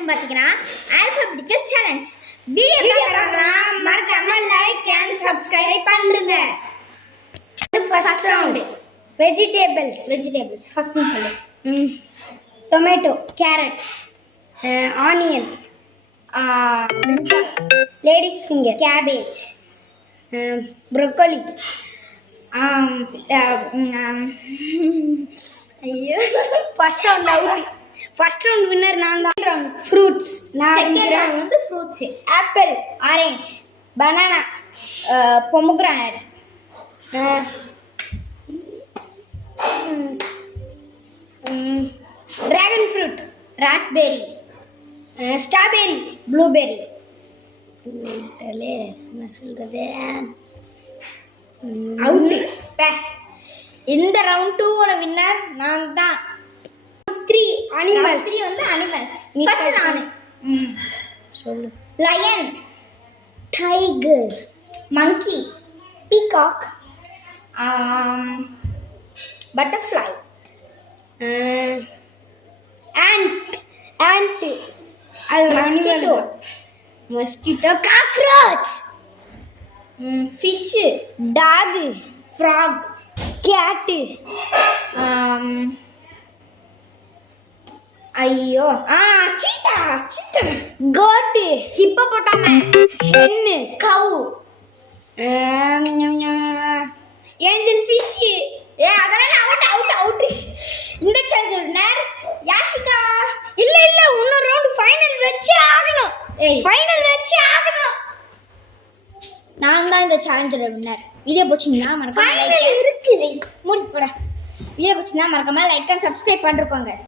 சேலஞ்சுன்னு பார்த்தீங்கன்னா alphabetical challenge. Video பார்க்கறவங்க மறக்காம like and subscribe பண்ணுங்க. ஃபர்ஸ்ட் ரவுண்ட் வெஜிடபிள்ஸ் ஃபர்ஸ்ட் சொல்லு. Tomato, carrot, onion, ladies finger, cabbage, broccoli, ஐயோ first round winner நான் தான். ஃப்ரூட்ஸ் செகண்ட் ரவுண்ட் வந்து fruits apple, orange, banana, pomegranate, dragon fruit, raspberry, strawberry, blueberry. என்ன சொல்றது out. இந்த round 2 winner நான் தான். 3 அனிமல்ஸ். 3 வந்து அனிமல்ஸ். ஃபர்ஸ்ட் நான் சொல்லு. Lion, tiger, monkey, peacock, butterfly, ant, அது mosquito, cockroach, fish, dog, frog, cat, ஐயோ cheetah, goat, hippopotamus, hen, cow, angel fish. அதெல்லாம் அவுட். இந்த சேஞ்ச் வின்னர் யாஷிகா. இல்ல இன்னொரு ரவுண்ட் ஃபைனல் வச்சு ஆகணும். நான் தான் இந்த சேலஞ்சோட வின்னர். வீடியோ பிடிச்சிங்கன்னா மறக்காம லைக் இருக்கு. மூடி போட. வீடியோ பிடிச்சிங்கன்னா மறக்காம லைக் அண்ட் சப்ஸ்கிரைப் பண்ணிருக்கோங்க.